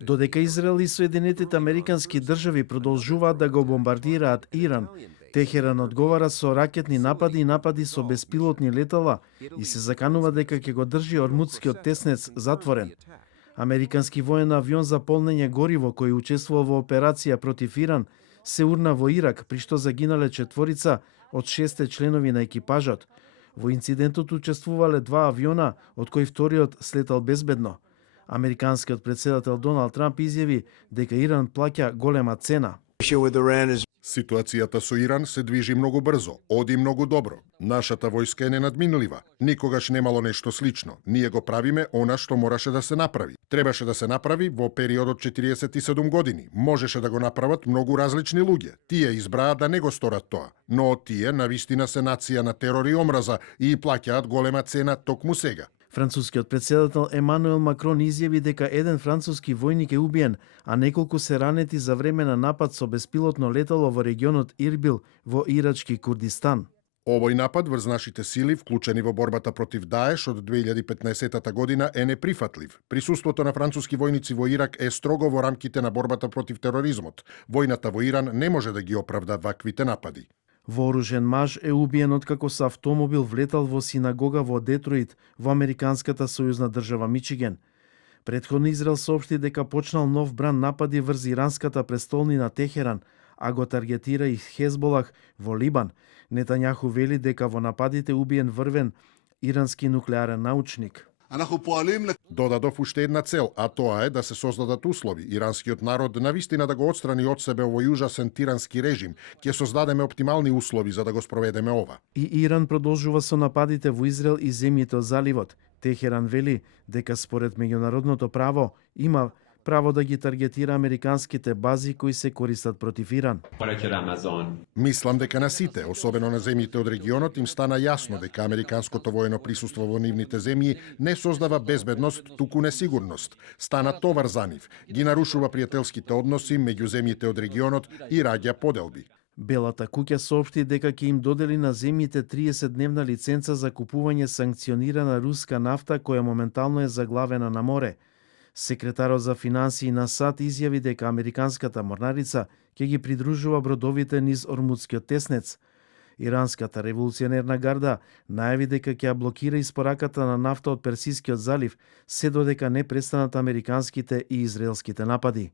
Додека Израел и Соединетите Американски држави продолжуваат да го бомбардираат Иран, Техеран одговара со ракетни напади и напади со беспилотни летала и се заканува дека ќе го држи Ормудскиот теснец затворен. Американски воен авион за полнење гориво кој учествувал во операција против Иран се урна во Ирак, при што загинале 4 од 6 членови на екипажот. Во инцидентот учествувале 2 авиона, од кои вториот слетал безбедно. Американскиот председател Доналд Трамп изјави дека Иран плаќа голема цена. Ситуацијата со Иран се движи многу брзо, оди многу добро. Нашата војска е ненадминлива. Никогаш немало нешто слично. Ние го правиме она што мораше да се направи. Требаше да се направи во периодот 47 години. Можеше да го направат многу различни луѓе. Тие избраа да не го сторат тоа. Но тие навистина се нација на терор и омраза и плаќаат голема цена токму сега. Францускиот председател Емануел Макрон изјави дека еден француски војник е убиен, а неколку се ранети за време на напад со беспилотно летало во регионот Ирбил во ирачки Курдистан. Овој напад врз нашите сили, вклучени во борбата против Даеш од 2015 година, е неприфатлив. Присуството на француски војници во Ирак е строго во рамките на борбата против тероризмот. Војната во Иран не може да ги оправда ваквите напади. Вооружен маж е убиен откако со автомобил влетал во синагога во Детройт, во американската сојузна држава Мичиген. Претходно Израел соопшти дека почнал нов бран напади врз иранската престолнина Техеран, а го таргетира и Хезболах во Либан. Нетањаху вели дека во нападите убиен врвен ирански нуклеарен научник. Додадов уште една цел, а тоа е да се создадат услови иранскиот народ навистина да го отстрани од себе овој ужасен тирански режим. Ќе создадеме оптимални услови за да го спроведеме ова. И Иран продолжува со нападите во Израел и земјите од заливот. Техеран вели дека според меѓународното право има право да ги таргетира американските бази кои се користат против Иран. Мислам дека на сите, особено на земјите од регионот, им стана јасно дека американското воено присуство во нивните земји не создава безбедност, туку несигурност. Стана товар за нив, ги нарушува пријателските односи меѓу земјите од регионот и раѓа поделби. Белата куќа соопшти дека ќе им додели на земјите 30-дневна лиценца за купување санкционирана руска нафта која моментално е заглавена на море. Секретарот за финансии на САД изјави дека американската морнарица ќе ги придружува бродовите низ Ормудскиот теснец. Иранската револуционерна гарда најави дека ќе блокира испораката на нафта од Персискиот залив, се додека не престанат американските и израелските напади.